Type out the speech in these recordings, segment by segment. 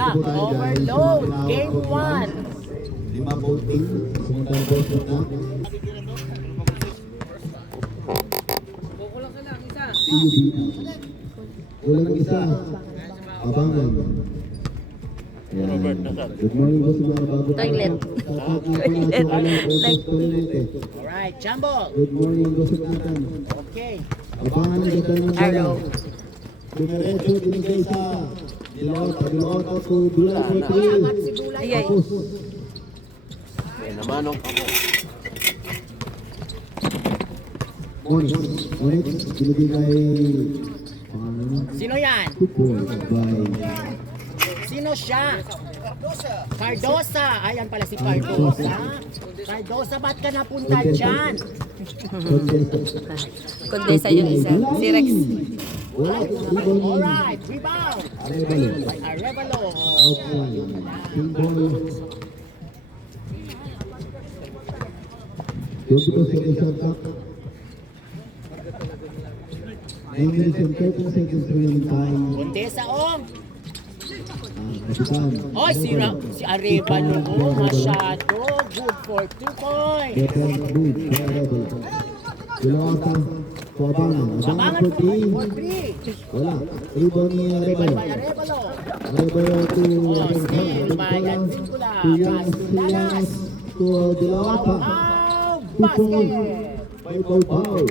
Wala. Overload. Game 1. 5 voting. Sumundan po na. Walang isa. Abangan. Robert, good morning po sa mga bago. Toilet. Alright, Jumbo. Good morning po sa natin. Okay. Abangan nyo sa ng Arrow. Pinarecho binigay sa Dilaw, Tabilot at Bulay po 3. Ayay. Tapos. Namanong ako. Morning. Morning. Binibigay Sino yan? 2 points by Sino siya? Cardosa. Ayan pala si Cardosa. Cardosa, ba't ka napunta dyan? Kondesa yung isa. Si Rex. Alright, rebound. Arevalo. Arevalo. Outline. Symbol. 22 seconds shot clock. 9 minutes and 13 seconds remaining time. Condesa, Ong. Kapitan. Oy, si Arevalo. Oh, masyado. Good for 2 points. Veteran Booth. Arevalo. Pilota. Abangan. Abangan Abangan for 3. 3. Wala. Rebound ni Arevalo. By Arevalo. Arevalo to Steal by Adsingula. to Yanas. To Dilawata. Wow, 2 points. basket. By Bautao.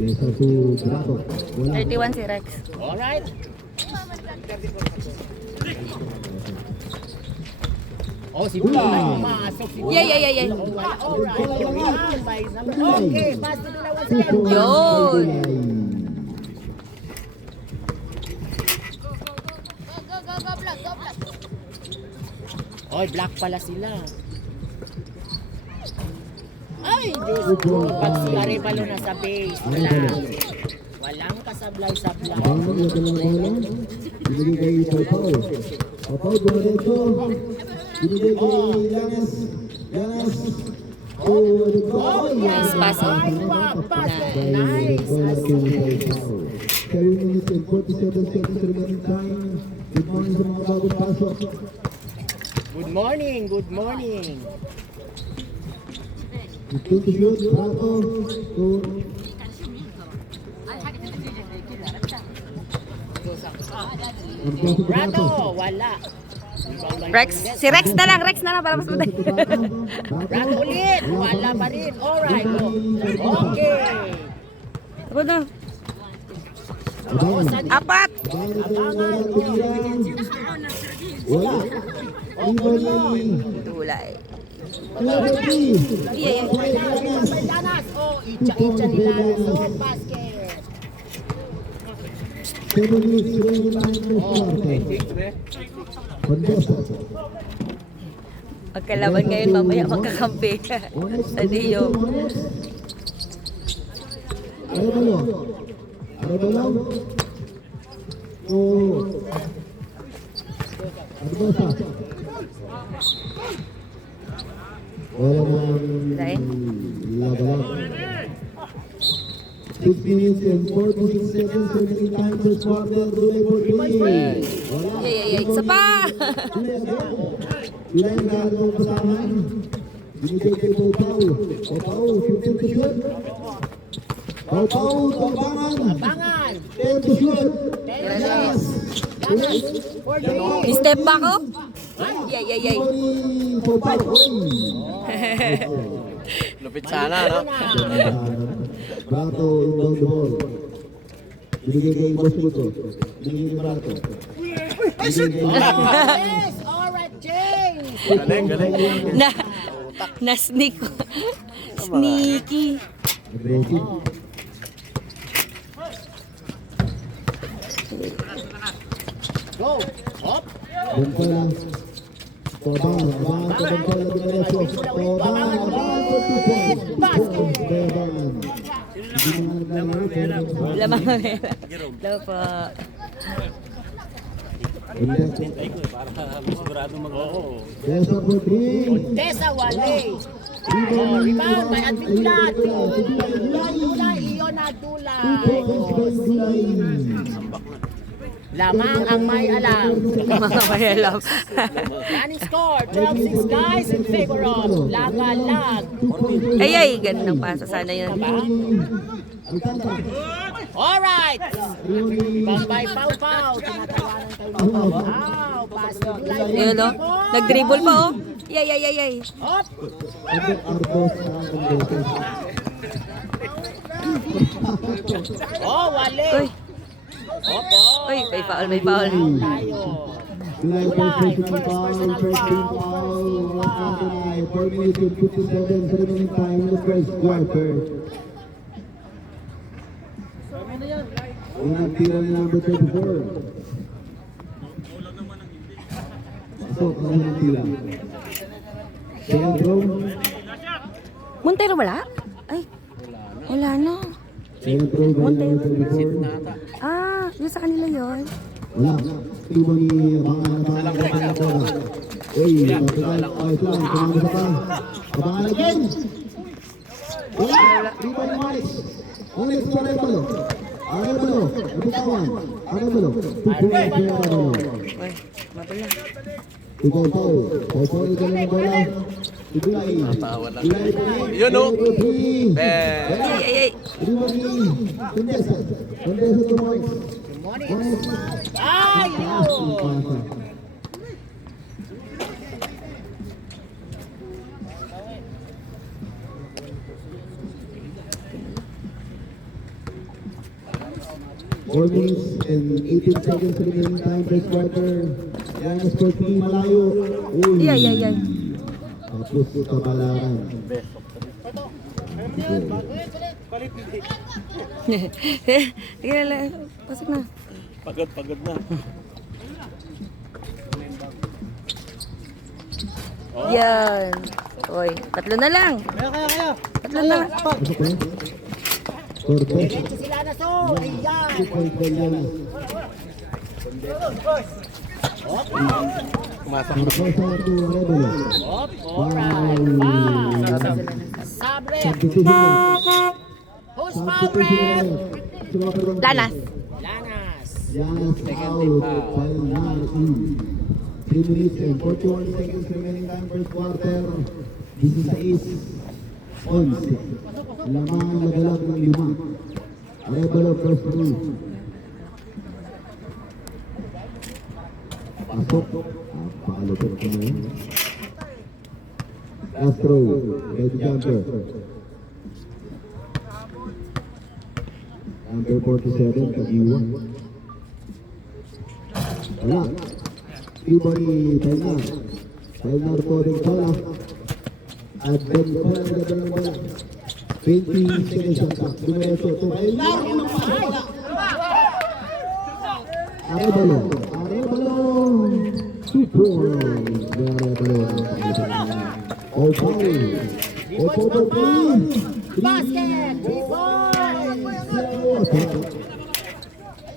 Desa to Brato. Wala. 31 si Rex. Alright. Oh, si Bula. Masok si Bula. Yay. Alright. Okay, pass to Bula once again. Yun. Oy, black pala sila. Ay, Diyos ko. Pag si Arevalo na sa base, walang kasablay-sablay. Abangan niya ka ng bola. Binigay kay Pau. Pau, dumaretso. Binigay kay Yanas. Yanas. Oh, the goal. Nice passing. Nice. 7 minutes and 47 seconds remaining time. Good morning sa mga bagong pasok. Good morning, good morning. Ito to shoot. Brato. To Brado, wala. Rex. Si Rex na lang para mas madali. Brado ulit, wala pa rin. Alright, okay. Ako na. Abangan. 4. Abangan. Wala. Ibali. Tulay. Celebrity. Ayay. May danas. Oh, itcha nila. So, basket. 7 minutes remaining time for quarter. Condesa. Magkalaban ngayon mamaya magkakampi. Sa Dio. Arevalo. Arevalo. Oh. Condesa. Wala Zain. nang laban. 6 minutes and 46 seconds remaining time for quarter. Dulay for 3. Wala. Ayay. Isa pa. Ilan na ang pasahan? Binigay kay Pau. Pau, 15 to shoot. Pau, to abangan. Abangan. 10 to shoot. Danas. For the Step back oh. Ayay. Pau. Lupit sana, no? Brato, inbound the ball. Binigay kay Boss Luto. Binigay kay Brato. Yes, alright, James. Galing. Na sneak. Sneaky. Aggressive. Go. Hop. Bentala. Abangan sa Bentala Binaresyo. Abangan for 2 points. 2 points by Abangan. Lamang nila. Hello po. Desa for 3. Desa Wale. Oh, rebound by Advila. Dulay, iyon na Dulay. Lamang ang may alam. Mga may alam. Running score, 12-6 guys in favor of Lagalag. Ay, ganun ang pasa. Sana yun. Alright! Bambay Pau-Pau. Tinatawanan tayo ng Pau-Pau. Pass to Dulay. Ayun o. Nag-dribble pa oh. Yay. Hop! Oh, Wale. Uy, Hop, oh. uy, may foul. Tayo. July personal foul. 4 minutes and 57 remaining time in the first quarter. Unang tira ni number 34. Pasok ang unang tira. Sentro. Montero wala? Ay, wala na. Sentro by number 34. Yung sa kanila yun. Wala. Tibo ni Abangan na bola. Uy, matugal. Ay, ito lang. Tumangin sa pa. Abangan again. Wala. Tibo ni Maris. Ulit sa Arevalo. Nabitawan. Arevalo. Arevalo. Uy, mabala. Ikaw po. Paupunin ka ng bola. Igulay. Yun o. Ay. Tibo ni Condesa. Condesa to Maris. Ay, yun! Four minutes and 18 seconds remaining time first quarter. Giannis for 3 malayo. Uy. Ay. Tapos kabalaran. Sige lang. Pasok na. Pagod na. Yan. Uy, tatlo na lang. Tatlo na. Pasok na. Cortez. Diretso sila na so. Ayan. 2 point goal yan. Pumasok. Marcosa to Arevalo. Hop, alright. Foul. Sabre. Substitution. Who's foul, ref? Lanas. Lanas. Giannis out. Palnar in. 3 minutes and 41 seconds remaining time first quarter. 16. 11. Lamang nagalag ng 5. Arevalo first 3. Pasok. Pakalupit ko na yun. Castro. Red jumper. Number 47. Kagiwa. Wala. Iba ni Palnar. Palnar po din pala. At Ben pala nagdala ng bola. 20 seconds shot clock. Dumiretso ito. Palnar! Arevalo. 2 points. Arevalo. Okay. Basket. 3 points.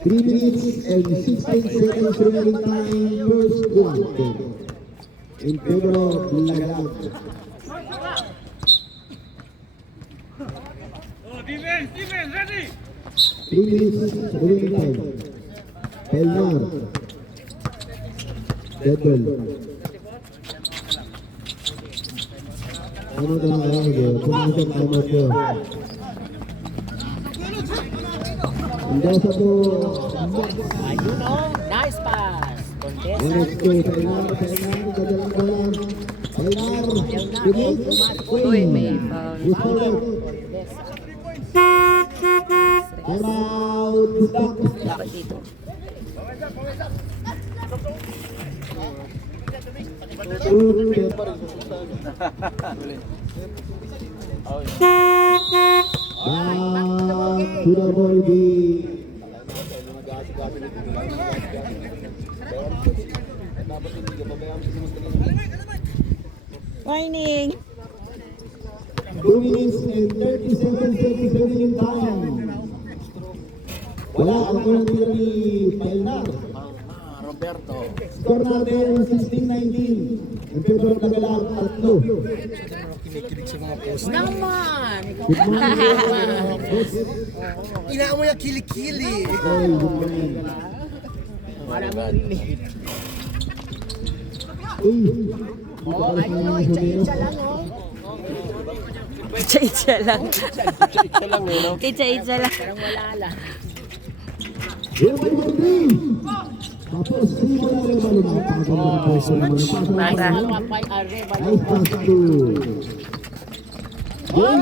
3 minutes and 16 seconds remaining time first quarter. In favor of Lagalag. Defense, ready! 3 minutes remaining time. Pelnar. Deadwell. Ano na lang kayo? Pumasok time out ko. Hindi sa to. Ayun o. Nice pass. Contessa. Next to Pelnar. Gadalang bola. Pelnar. Uy, may foul. Restore. Time out. Stop. Dapat dito. Sudah boy di Warning. 2 minutes and 37 seconds remaining time. Wala ang unang tira ni Pelnar. Berto. Score natin 16-19. In favor of Tagalag, 3. Naman! Ina mo yung kilikili. Ay, good man. Maraming relief. Uy, Oh, ayun o, itsa-itsa lang o. Itcha-itcha lang. Isa lang eh, no? Itcha-itsa lang. Parang wala lang. Yung by 3. Tapos, 3 mo lang yung balon. Tapos, Para. Mapay areba ay, pass to.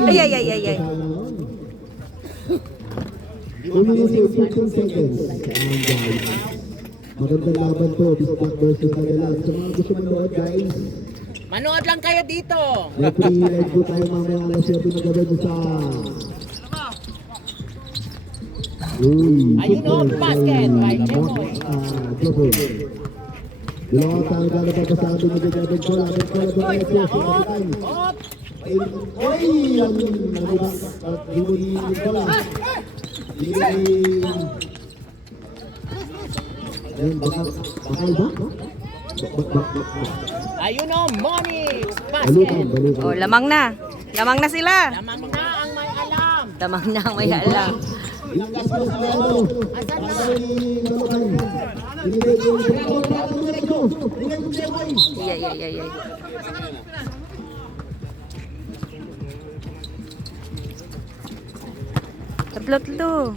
Ay, ay, ay, ay, ay. 2 minutes and 15 seconds. And guys, magandang laban to. Bisbak versus Tagalag. Sa mga gusto manood, guys, Manood lang kayo dito. referee live po tayo mamaya alas 7 na gabi sa... Uy, Ayun o, basket by Jepoy. Jepoy. Dalawang tayo lalabag ka sa ating magagabag ko. Labag ko, labag ko. Op! Op! Ay, ang nalibak at himuliin ko lang. Ayun, bakal ba? Ayun o, Monix! Balukan, Basket! balukan. Oh, lamang na. Lamang na sila. Lamang na ang may alam. Lamang na ang may alam. Ilakas mo sa ano. Asan na? Balukan. Binigay ko yung Jepoy. Binigay ko. Binigay ko Jepoy. Ay, ay, ay, ay, ay. Tatlo.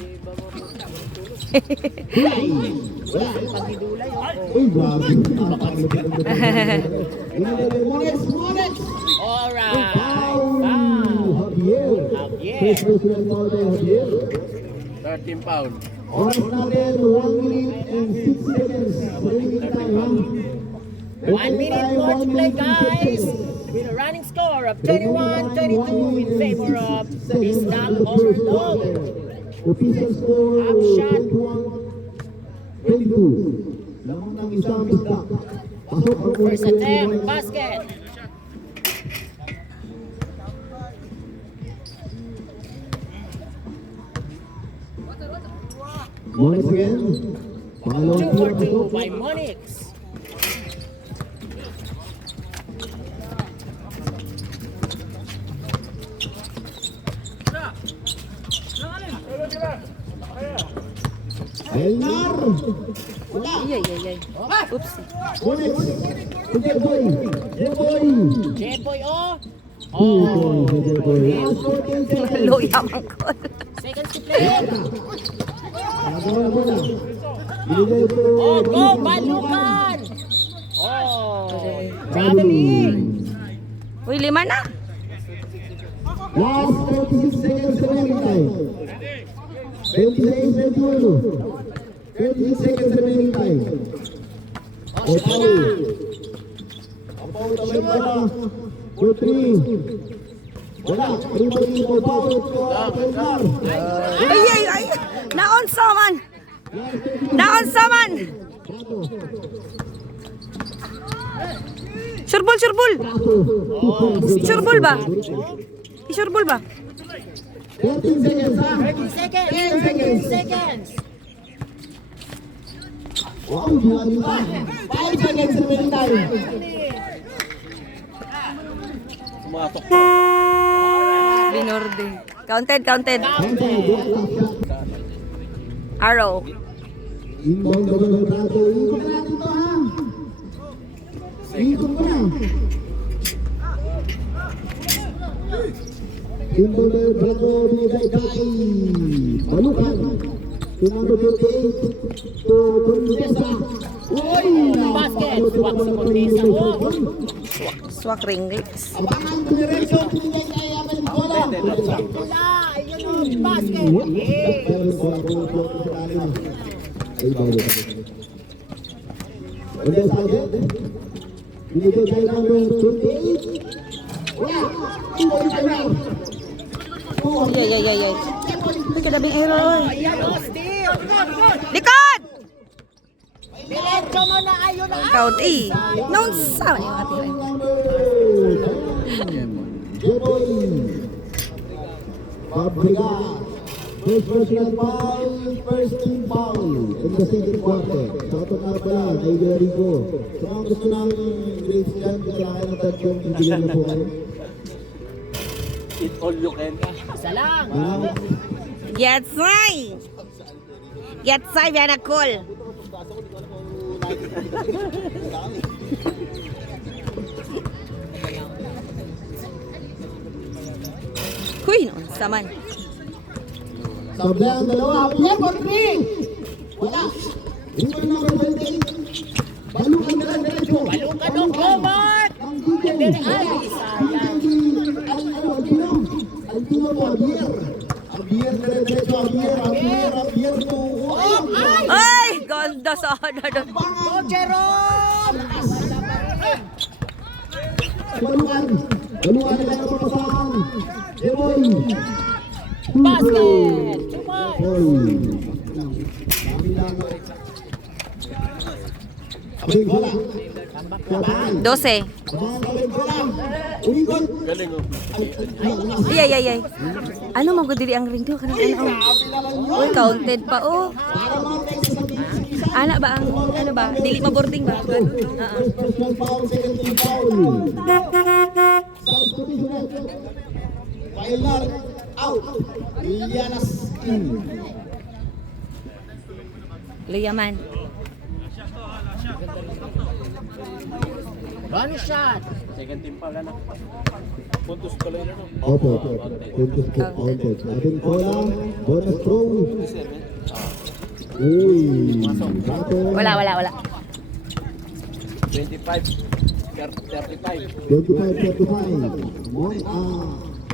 Uy, grabe. Binigay ko Monex. Monex. Alright! Wow. Wow! Javier. Javier. First personal foul by Javier. 13 pound. Oras natin, 1 minute and 6 seconds. Remaining time, ha? 1 minute more to play, guys! With a running score of 21-22 in favor of Bisdak Overload. Official score, Upshot. 22. Lamang ng isang Bisdak. Pasok ang First attempt, basket! Monex again. Pangalawang 2 tira for 2 pasok. by Monix. Elnar. Ay, ay, ay, ay. Oops. Monex. Jepoy. Jepoy. Jepoy o! Oh, Oh! Jepoy. Last 14 seconds. Luya ang call. Seconds to play! Nagawa mo na. Binigay ko. Oh, go! Balukan! Oh! Traveling! Uy, 5 na. Last 36 seconds remaining time. 26, 21. 26 seconds remaining time. Oh, sige na! Apaw naman wala. For 3. Wala. 3 for foul. Elnar. Ay, ay, ay. Naunsa man. Naunsa man. Surbol, surbol. Surbol ba? Surbol ba? 13 seconds ha. 30 seconds! 30 seconds! Wow, bilang pa. 5 seconds remaining time. Pumasok. Binorde. Counted, counted. Counted! Arrow. Inbound ba ng Brado? Ikot na natin to ha. Ikot mo na. Inbound ba ng Brado? Binigay kay Balukan. Number 48 to Contessa. Uy! Basket! Swak si Contessa. Oh! Swak ringlets. Abangan ko direksyon. Binigay kay Abel Bola. Wala! Ayun o! Basket! Yes! Ay, bago. Contessa agad. Binigay kay number 28. Wala! Inbound kay Ram. Ay, ay, ay, ay. Kadabing error. Ayan o! Steal! Likod! Diretso mo na! Ayun na! Count A. Naunsa man yung ating Jepoy. Pabriga. First personal foul, first team foul in the second quarter. Sa ito nga pala, kay Jericho. So ang gusto ng grades dyan, kailangan ng tatlong ibigay na po kayo. Eat all you can. Isa lang. Yatsay! Yatsay, very cool. Huy, no, saman. Sabi ang dalawa, Pierre for three! Wala! Ito na number 28. Balukan na lang diretso. Balukan ng Robert! Ang DJ. Ay, sayang. Albino. Albino po, Javier. Javier na rin diretso, Javier to. Ay, ganda sa ano doon. Go, Jerome! Balukan. Balukan na lang ang papasahan. Jeboy. Basket! Tumay! Abay, bola. 12. Abay, bola. Ulikot. Galing oh. Ay. Ano magudili ang ring do? Kanang ano? Uy, counted pa oh. Para mga sa Ana ba ang ano ba? Dili maboarding ba? first personal foul, second team foul. Substitution. Bailar out. Lilianas in. Luyaman. One shot! Second team foul na. Puntos pala yun ano. Opo. Puntos po. Counted. Ating bola. Bonus throw. Uy. Bato. Wala. 25. 35. 25-35.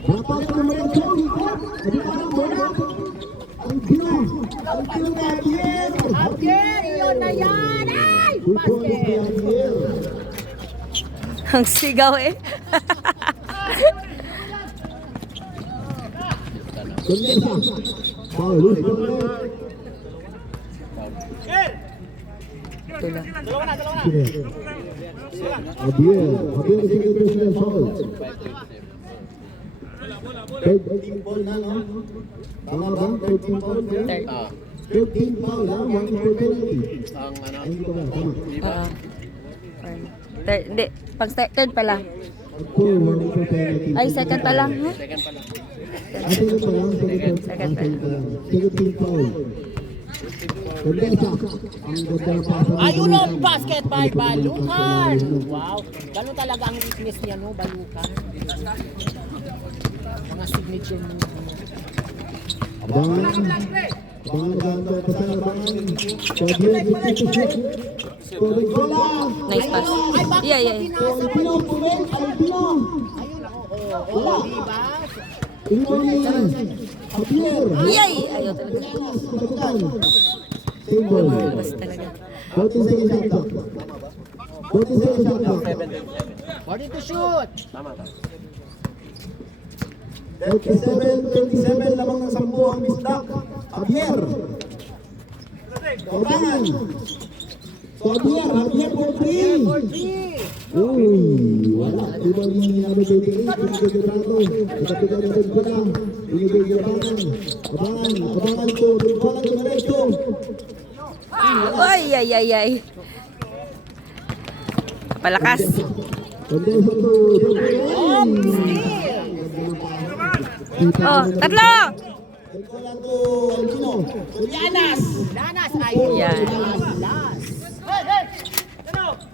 Dapat naman ang throw. Ano pa ang bola? Ang Pino na Javier. Javier! Iyon na yan! Ay! Good ball ni Basket! Javier. Ang sigaw eh. Condesa. Foul. Luis Condesa. Tula. Javier is in the personal foul. Third team foul na, no? Tama ba? Third team foul? Third team foul, ha? One for penalty. Ang ano. Ay, hindi ko ba? Tama. Oo. Hindi, pag third pala. Four, one for penalty. Ay, second pa lang. Ha? Second pala. Second pa lang. Second pa. Second team foul. Condesa. Ang ganda na pasa. Ayun o, basket by Balukan! Wow! Ganun talaga ang weakness niya, no? Balukan. Mga signature mo. Abangan ganto pasaban. Javier dito shoot. Tubig bola. Nice pass. Yeah. Albino puwet. Albino. Oo, diba? Ito ni Javier. Yay! Ayaw talaga. Patukan. Symbol. Basta talaga. 40 seconds shot clock. 40 seconds shot clock. 40 to shoot! Tama. 37 lamang ng 10 ang misdak. Javier. Abangan. Javier for 3. Uy, wala. Iba ni ano BBA, pinagkakarato. Nakapigan natin ko na. Binibigay abangan. Abangan ko. Bola ko diretso. Ay. Palakas. Condesa to. Oh, tatlo! Bola to Albino. Julianas. Lanas! Ay! Yan. Last!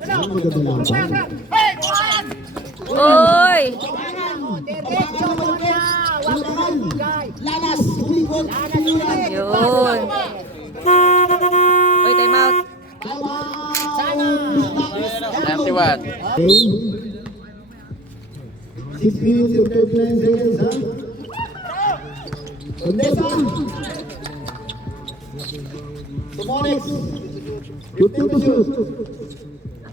Ang maganda lang. Oy! Diretso mo niya! Wag mo magbigay! Lanas. Ulikot. Lanas ulit! Yun. Oy, time out. Sana! 31. Okay. 6 minutes and 39 seconds, ha? Condesa! Sumonex! 15 to shoot.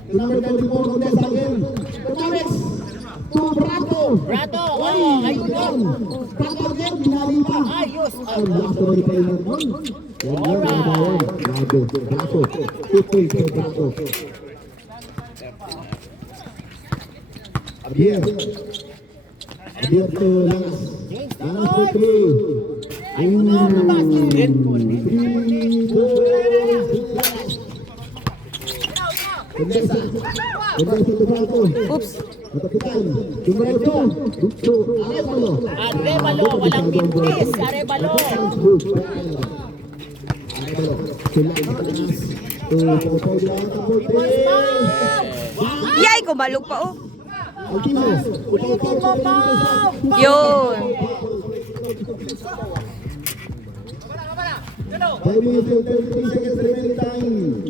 To number 24, Condesa again. Sumonex! To Brato! Brato! Oh! Ayun yun! Brato again, binali pa. Ayos! Ang last na balik tayo nun. Yan ang bawal. Brato. 2 points for Brato. Javier to Lanas. Lanas for 3. Ayun o, basket. Condesa. Condesa to Franco. Oops. Matapitan. Dumreto. Dukso. Arevalo. Arevalo, walang mintis. Arevalo. Arevalo. Sila. Pupay lang ang bote. Yay, kumalog pa oh. Altino. Yun. 5 minutes and 33 seconds remaining time.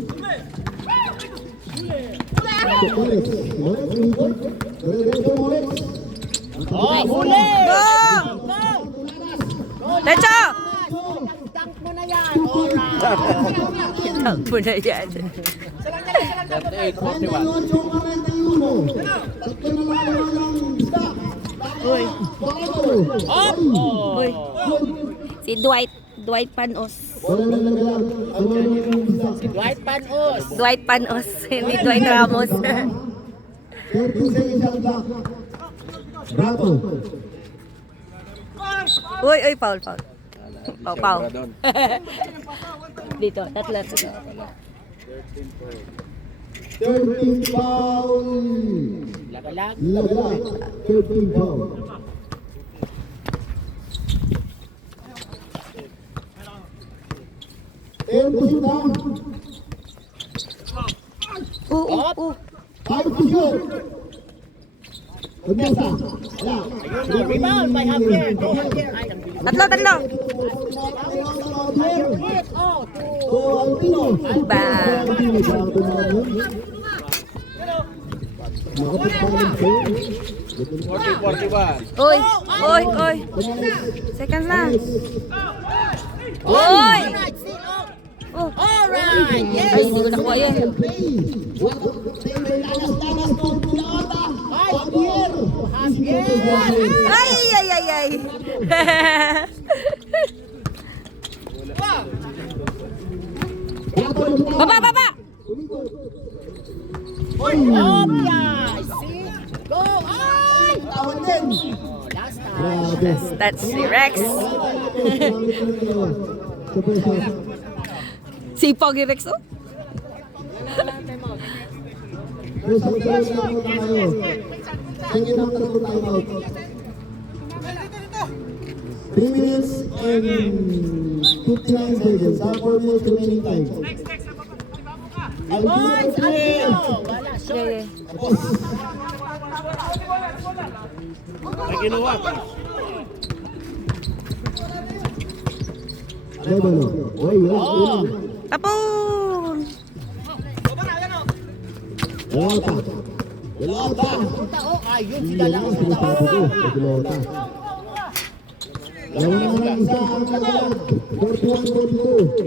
Moritz. Oh, huli. Go! Lecho! Dunk mo na yan. Alright. Tag mo na yan. 38-41. Uy. Up. Uy. Si Dwight Panos. Dwight Panos. Dwight Panos. Hindi Dwight Ramos. 30 seconds shot clock. Bravo. Uy, foul. Pau. Doon. Dito, tatlo. 13 foul. Lagalag. Laglag. 13 foul. And to shoot down. Out to shoot. Condesa. Wala. Rebound by Javier. Go Javier. Ay, ang bilis. Tatlo. Hit. Oh, So, Altino. Ba. Altino sa ato na yun. Nakapagpaling sa'yo. 40-41. Uy. Seconds na. Uy! alright. See, oh. Oh. Alright. Ay, Yes. hindi ko nakuha yan. Javier. Ay. Baba. Opia. See. Go. Ay. Tawad din. Oh, last time. Grabe. That's si Rex. Si Pogi Rex, oh. Second half na po time out. 3 minutes and 59 seconds. 4 minutes remaining time. Boys, Alvino. Wala. Short. Yeah. May kinuha. Levano. Oy, wala. Tapon! Lota. Lota. Oh, ayun. Hindi Sila lang lang. ang sinasabi ko. Lota. Lawan na isa ang kagalag. 41-42.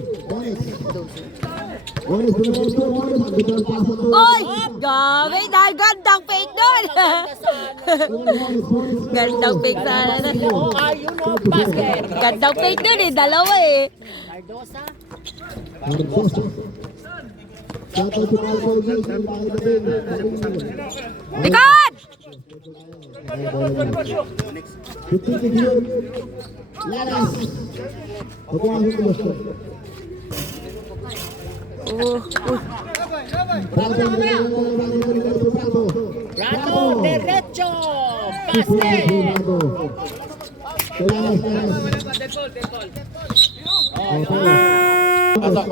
Onis, Donato, Onis. Ang ganda ng pasa to. Oy! Gabi! Dahil gandang fake doon! Gandang fake sana na. Oh, ayun. Oh, basket. Gandang fake doon eh. Dalawa eh. Cardosa. Cardosa. Shoutout to Carl Colgate. Ang bakit na din. Likod! 50 to Dion. Laras. Pagkuhan ko gusto. Rato. Derecho. Basket. Pasok.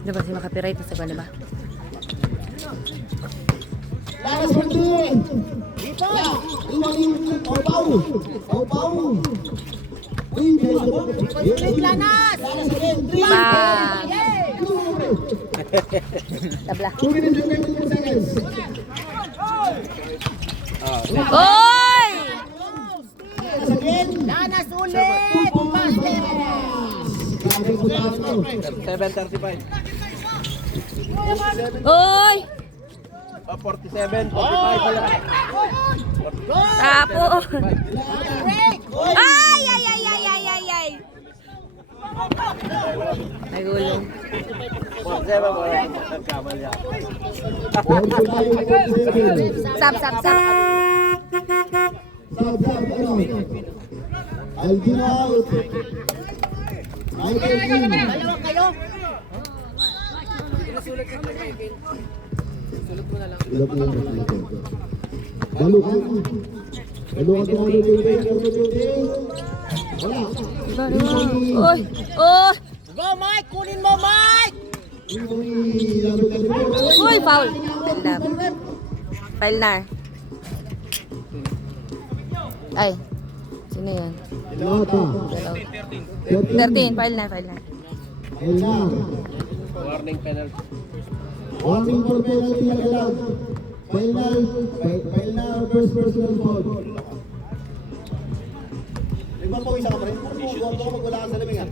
Di ba si makapiright sa ba, di ba? Laras Martin. Lanas. Ba! Tabla. 2 minutes and 22 seconds. Oy! Lanas ulit. Basket. 7:35. Oy! 47, 45 pala. Tapo! Break. Ay! Nagulong. Sap, sap, sap. Alvin out. Michael King. Dalawa kayo. Balukan. Balukan ko ano wala. Oy, oh. Go Mike, kunin mo Mike. Uy, foul. Ganda. Foul na. Ay. Sino yan? Lata. Get out. 13, foul na, foul na. Warning penalty. Warning for penalty agad. Final first personal foul. Lima po isa ka pa rin. Huwag mo magwala ka sa lamingan.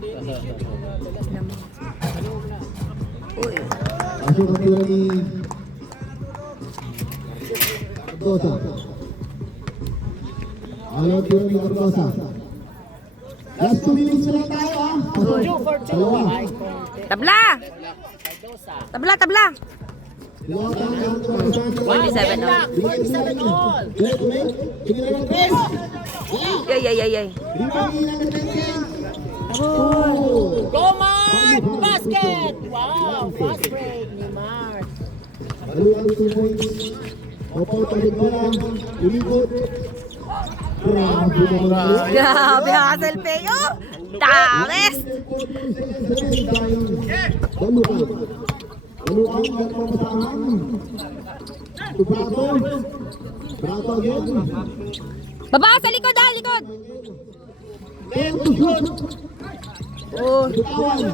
Uy. Masuk ang tira ni Cardosa. Ano ang tira ni Cardosa? Last 2 minutes na lang tayo ah. 2 for 2. Dalawa. Tabla! Tabla, tabla! Dalawa pa ang Cardosa. 47 all. 47 all. Sige na lang, Chris. Yay, yay, yay, yay. Lima lang ang tension. Go Mark! Basket! Wow! Fast break ni Mark. Baluan 2 points. Opo, talig mo lang. Ulikot. Grabe naman. Grabe, hustle pay. Oh! Tares! Baluan. Baluan at pamasahan. Brato. Brato again. Baba sa likod, ah, likod! Then to shoot. Oh, Bitawan.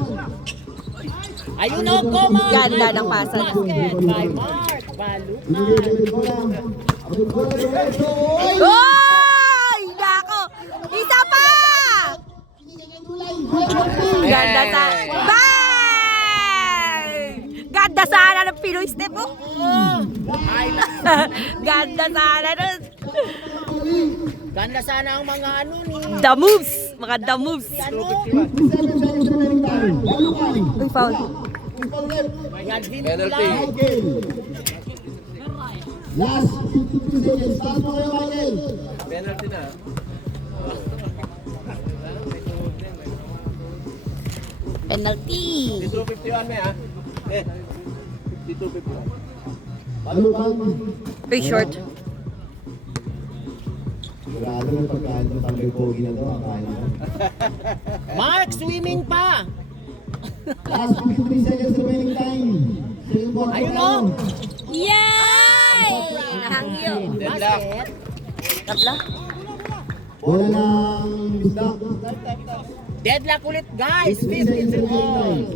Ayun o, go Mark! ganda ng pasal. Basket by Mark. Balukan. Binibigay ko lang. Abot ko lang diretso. Oy! Oy! Nako! Isa pa! Ganda sa... Bang! Ganda sana ng Pinoy step, oh! Ganda sana nun! Ganda sana ang mga ano ni... The moves! Mga the moves! Ano? 57 seconds remaining time. Baluan. Uy, foul. Gadvin Penalty. lang. Michael. Last 52 seconds. Taas mo kayo, Michael. Penalty na. Penalty! 52-51 may ah. 52-51. Balukan. Uy, short. Sigurado yung pagkain ng tambay pogi na to. Akain mo. Mark, swimming pa. Last 53 seconds remaining time. Second quarter. Ayun o. Yay! Nahangyo. Deadlock. Basket. Tabla? Wala ng bisdak. Deadlock ulit guys. 53 seconds 50 remaining all. time.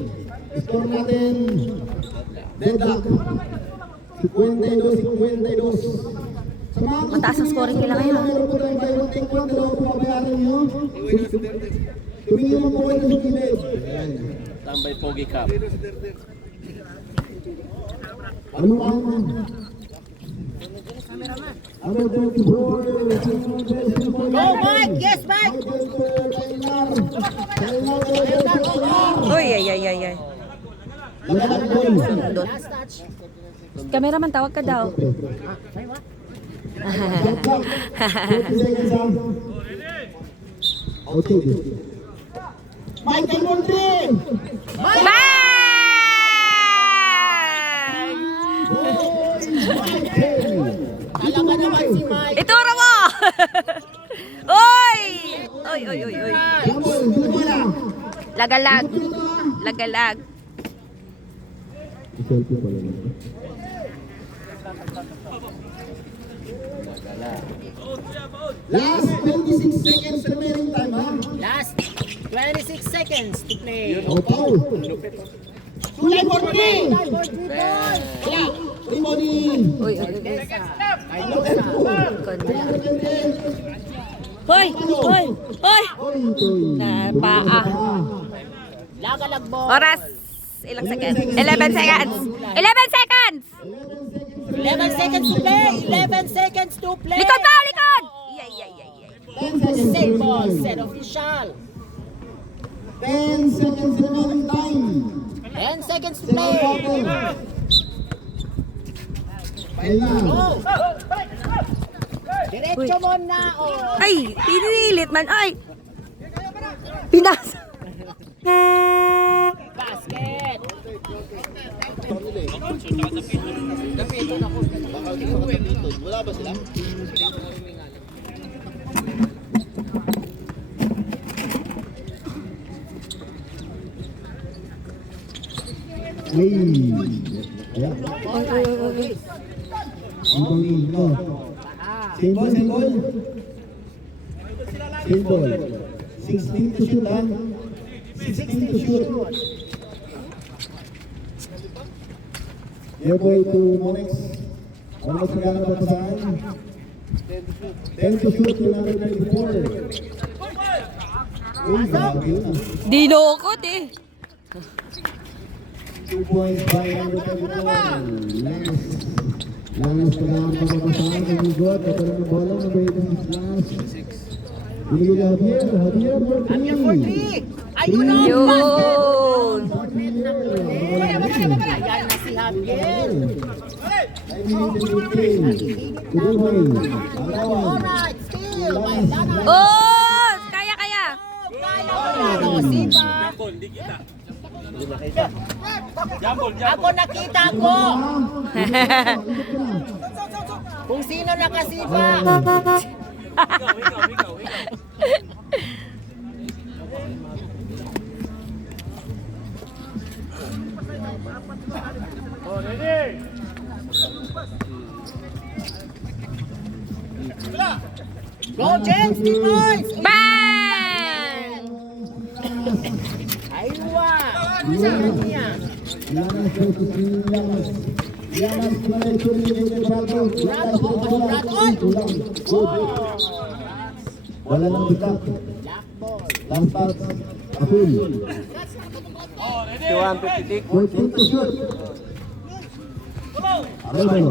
Score natin. Deadlock. 52-52. Mataas ang scoring nila ngayon, ah. Meron po tayong buy one take one. Dalawa po kabayaran nyo. Tumingin naman po kayo sa gilid. Tambay Pogi Cup. Ano ang Number 24. Go Mike. Yes Mike. Uy, ay, ay, ay, ay. Doon. Last touch. Cameraman, tawag ka daw. Michael Mondre! Bang! Talaga naman si Mike. Ituro mo! Oy! Oy, oy, oy, oy. Jambol, dito na! Lagalag. Lagalag. Last 26 seconds remaining time, ha? Last 26 seconds to play. Oh, foul! Tulay for three! For 3 points. Wala! Rebound! Uy, uy, uy. Ayusa. Hoy! Hoy! Hoy! Na paa. Lagalag mo. Oras. Ilang seconds? 11 seconds! 11 seconds! 11 seconds to play. 11 seconds to play. Likod pa! Likod! Yay, yay, yay, yay. 10 seconds Save ball. remaining Set time. official. 10 seconds remaining time. 10 seconds to Second play. quarter. Ayan. Go! Diretso mo na, oh. Ay, pinilit man. Ay! Pinasa. Basket. Wala ba sila? Ay! Ayan. Ibang ilo. Simple, simple. Simple. 16 to shoot, ha? 16 to shoot. Your boy to Monex. Monex magkano ba ito saan? 10 to shoot to number 24. Uy, grabe yun, ah. Dinukot eh. 2 points by number 24. Last pagkakapapasahan ng Igot. Ito na ng bola. Number 8 last. Binigay na Javier. Javier for 3. Javier for 3. Ayun na. Yun. Ayan na si Javier. Alright, still. Bailana. Oh! Kaya, kaya. Kaya mo yan, oh. Sipa. Jambol, di kita. Ako nakita ko. Kung sino nakasipa. Ikaw. Oh, ready? Go, James, 3 points. Bang! Aywa. Sabi niya. Wala lang bitak. Black ball. Last pass. Apul. 51-56. 14 to shoot. Arevalo.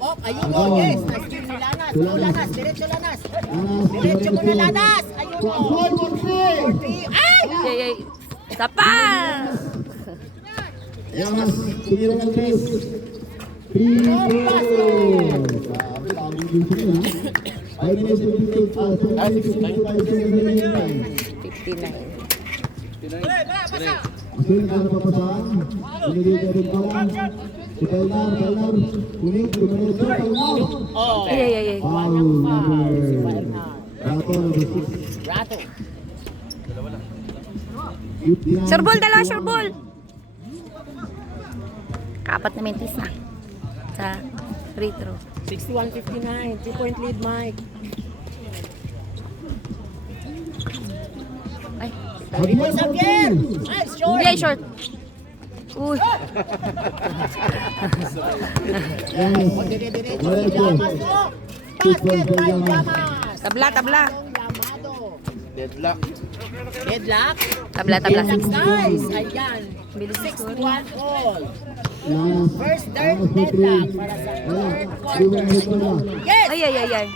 Op, ayun mo, yes. Nice kill ni Lanas. Go, Lanas. Diretso, Lanas. Lanas. Diretso mo na, Lanas. Ayun mo. 4-4. Ay! Yay, yay. Sapa! Lanas. Tumira ng 3. 3-4. Sabi, tawag yung sila, ha? 5 minutes to 59. Asin ka na papasahan. Pinigay ka rin pala. Si Kainar. Kuning, tumiretso. Kainar. Oh. Ay, ay, ay, ay. Wanyang foul. Si Bernard. Rato, number 6. Rato. Surbol, dalawa, surbol. Kapat na mentis na. Sa free throw. 61-59. 3-point lead, Mike. Ay, Rebound Xavier. Ay, short. hindi, short. Uy. O, dire-diretso si Llamas, oh. Basket by Llamas. Tabla, tabla. Yamado. Deadlock. Deadlock. Tabla, tabla. Deadlock, guys. Ayan. Bilis na score. 61 all. First deadlock para sa third quarter. Yes! Ay, ay, ay, ay.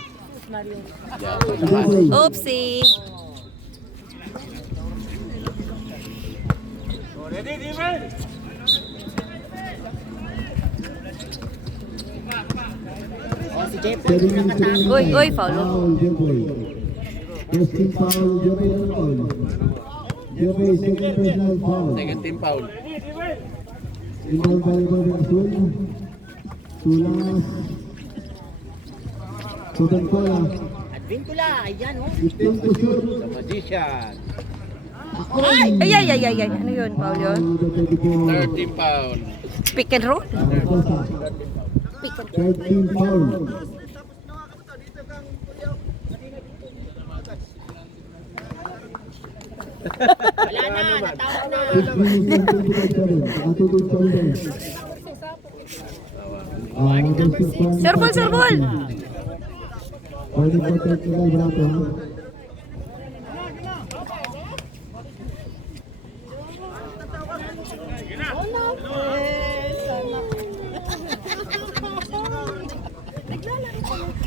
Oopsie. Oh, ready, defense. O, si Jeffrey yung nakatapos. Uy, uy, foul. First team foul, Joey Rangel. Joey, second personal foul. Second team foul. Inbound volleyball ng Asul. Sulas. Second foul, ha? Advincula, ayan, oh. 15 to shoot. The Magician. Ay, ay, ay, ay, ay. Ano yun, foul yun? Third team foul. Pick and roll? Pick and roll. 13 foul. Wala na, natawa na. 6 minutes and 25 seconds. Ato to Solden. Surbol, surbol. Pwede po technical brato, ha?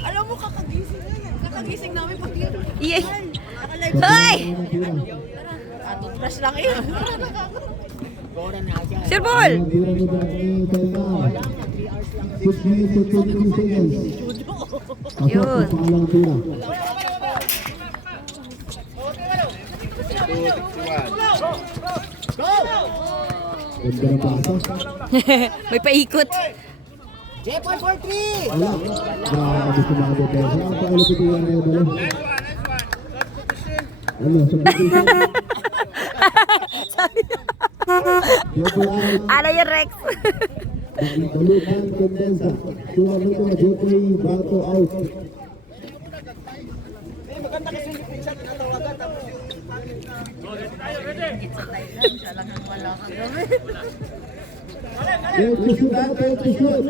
Alam mo, kakagising namin pag yun. Yay. Hoy! Toothbrush lang yun. Siguro na yan. Sir Paul! Ang tira ni Felna. 6 minutes and 22 seconds. Pasok Yun. ang pangalang tira. Go! Ganda ng pasok. May paikot. J-Paul for 3! Wala. Grabe sa mga depensa. Ang pakalapitiwan na yung balo. Ano, sa position. Jeffrey out. Ano yung Rex? Balutan, kondensa. Tuwan nito na Jeffrey Bato out. Fail to shoot, fail to shoot.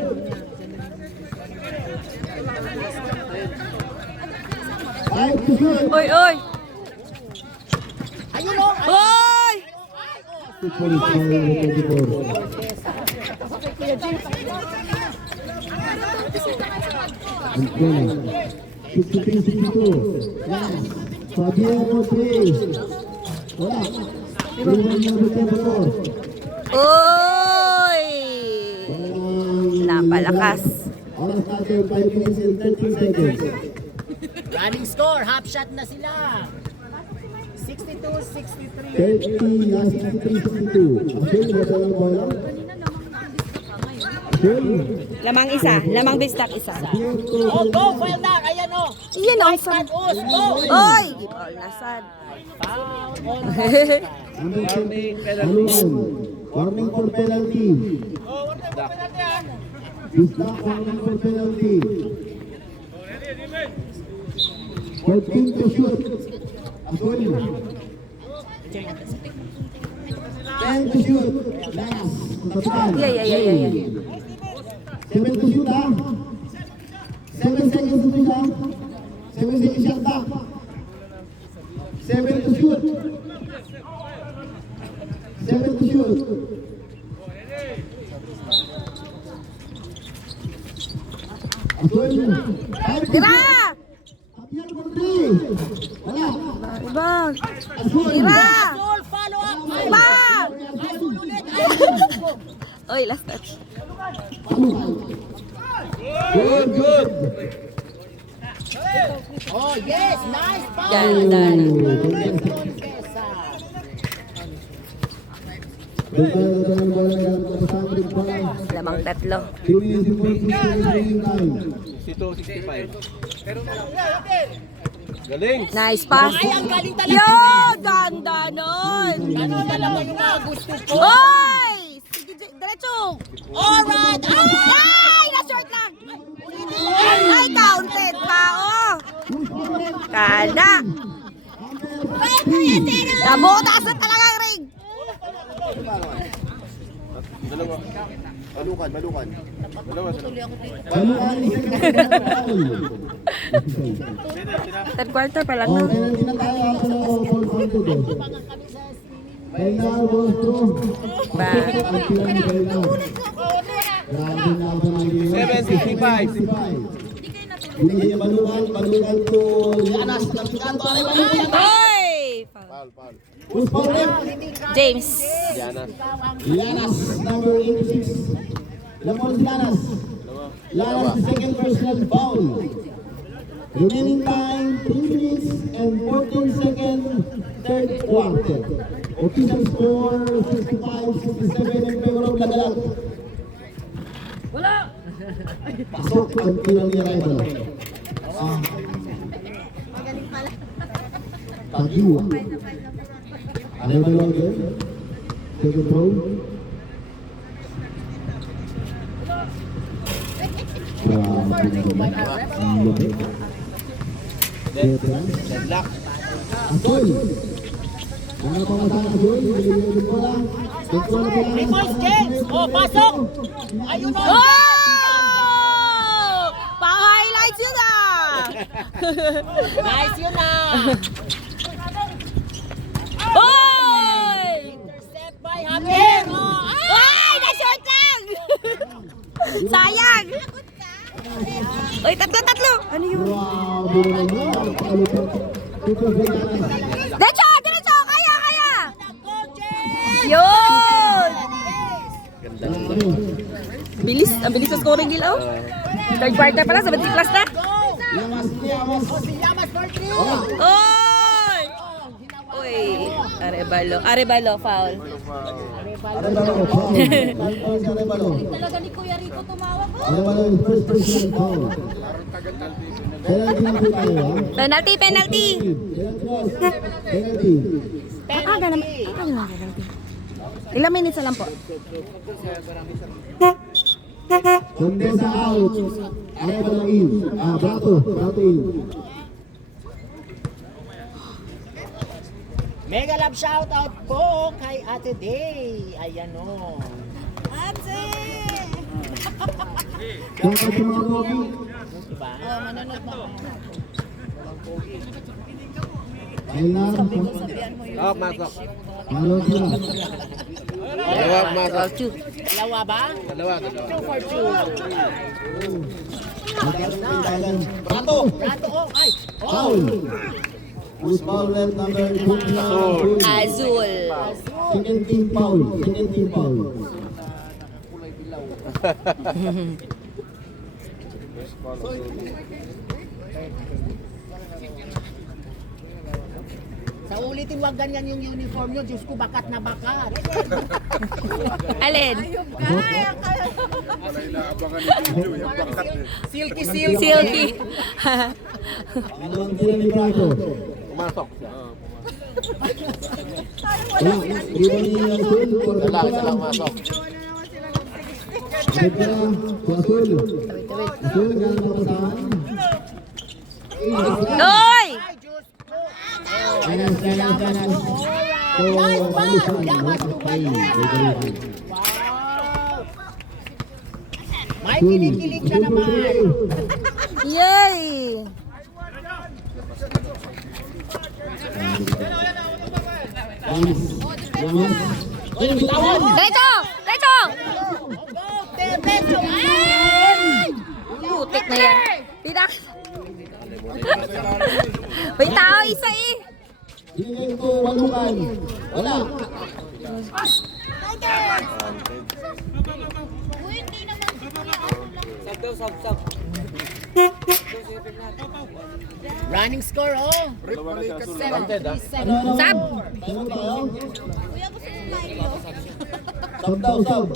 Five to shoot. Oy, oy! Ayun o! Oy! Football is foul with 24. Antola. 63-62. Yes. Fabian for 3. Wala. Ruben number 24. Oy! Napalakas. Oras natin 5 minutes and 13 seconds. Running score, half shot na sila. 62-63. 63-62. Ashil, wala lang bola. Ashil. Lamang isa. Lamang bistak isa. Oh, go, Felder! Ayan o! Iyan ang Five man, go! Oy! All nasad. Foul on Number 10, Alun. Warning for penalty. Bistak, warning for penalty. 14 to shoot. Ashil. 10 to shoot. Last. Kapatan. Yeah. 7 to shoot, ah. 7 seconds to shoot, ah. 7 seconds shot, ah. 7 to shoot. 7 to shoot. Ashil. 5 to Tira! shoot. Apian for 3. Wala. Ibang! Ashil. Tira! goal, follow up! Ibang! Ay, ulit! Oy, last touch. Good. Oh, yes! Nice foul! Yan. Confesa. Lamang tatlo. 62-65. Galing! Nice pass. Ay, ang galing talaga. Yo! Ganda nun! Ano talaga yung mga gusto ko? Oy! Sige, diretso! Alright! Ay! Na-short lang! Ay, counted pa, oh! Kana! Nabutas na talaga ang ring! Dalawa. Balukan. Dalawa sila. Third quarter pa lang, Oh, no? penalty na tayo ako ng all counted eh. Bailao, balls to. Ba? Ang tira ni Bailao. Grabe na ako ng game. 7-65. Hindi balukan to Lianas. Kapitan to ay balukan. Oy! Who's foul left? James. Lianas, number 86. Lamon Lianas. Lianas, the second personal foul. Remaining time, 3 minutes and 14 seconds, third quarter. Official score, 65-67 in favor of Lagalag. Pasok ang tira ni Rival. Tagiwa. Rival again. Second row. Deadlock. Asul. Ano pa masang Asul? Bilibili ko lang. Boys, James! Oh, pasok! Ayun o! Oh! Pa-highlights yun ah! Nice yun na! Oy! Intercept by Javier! Oh, Ay! Na-short lang! Sayang! Uy, tatlo! Ano yun? Wow, biro naman. Pakalutan. Super Veganas. Diretso! Kaya! go, James! Yun! Bilis, ang bilis sa scoring nila oh. Third quarter pala, 70 plus na. Yamas, Yamas. Si Yamas for 3. Oy! Uy, Arevalo, foul. Arevalo, foul. Arevalo. Talaga ni Kuya Rico tumawag. Arevalo, first personal foul. Penalty na po tayo, ha? Penalty. Penalty. Aga naman penalty. Ilang minutes na lang po? Condesa out. Arevalo in. Brato in. Mega love shout out po kay Ate Day. Ayan o. Ate! Shout out sa mga pogi. Diba? Oh, manonood mo. Ayun na. Oh, masok. Ano sila? Dalawa, masok. Dalawa ba? Dalawa. 2 for 2. Brato. Rato o. Ay. Foul. Who's foul left number 2? Azul. Second team foul. Sa ulitin, wag ganyan yung uniform nyo. Diyos ko, bakat na bakat. Alin? Silky. Silky. Ano ang tira ni Brato? Pumasok siya. Wala. Iwan ni Azul. Wala, isa lang masok. Nagkara sa Azul. Azul, gano'n mapasahan? Noy! Ay, Diyos ko. Ganas. So, Balusan. Okay. Wow. May kinikilig ka naman. Yay! Diretso! Putik na yan. Pinak. May tao, isa eh. Binigay ko Balukan. Wala. Running score, oh. Wanted, ha? Sab! Sino tayo? Kuya, gusto mo mayo? Sab daw, sab.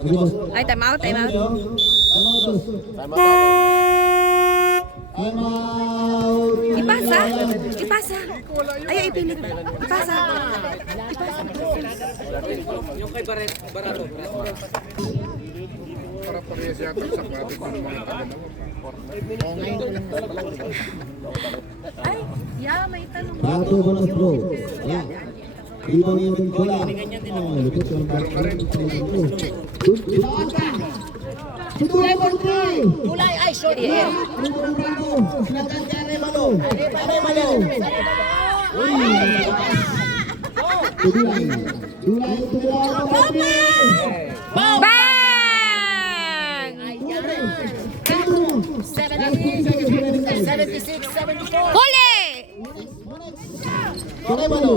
Sige, boss. Ay, time out. Time out, boss. Time out. Time out. Ipasa. Ayaw, ipilit. Ipasa. Ay, yeah, may tanong. Brato bonus bro. Wala. Ibang yung bola. Lupit yung Bitawan ka. Tutulay mo three. Tulay, ay, short. Ibang Brato. Sinagan ka Arevalo. Arevalo. Tulay. Bang! 76, 74. Huli! Arevalo.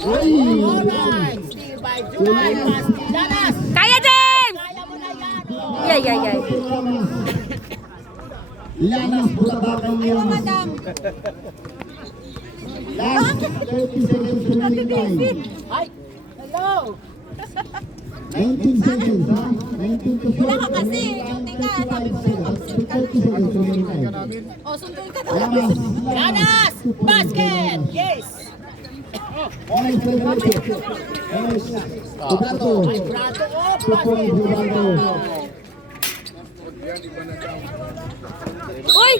Alright, steal by Julay, pass to Lanas. Kaya, James! Kaya mo na yan. Yay. Lanas butakan niya. Madam, Last 30 seconds remaining time. Ay, hello. 19 seconds, ha? 19 to 4. wala ka kasi. Duty ka. Sabi ko sa'yo, absent ka. 30 seconds remaining time. O, sunduin ka daw. Lanas. Lanas, basket. Yes. Orange celebration. Orange. Brato. Brato, oh, 2 points for Brato. Uy!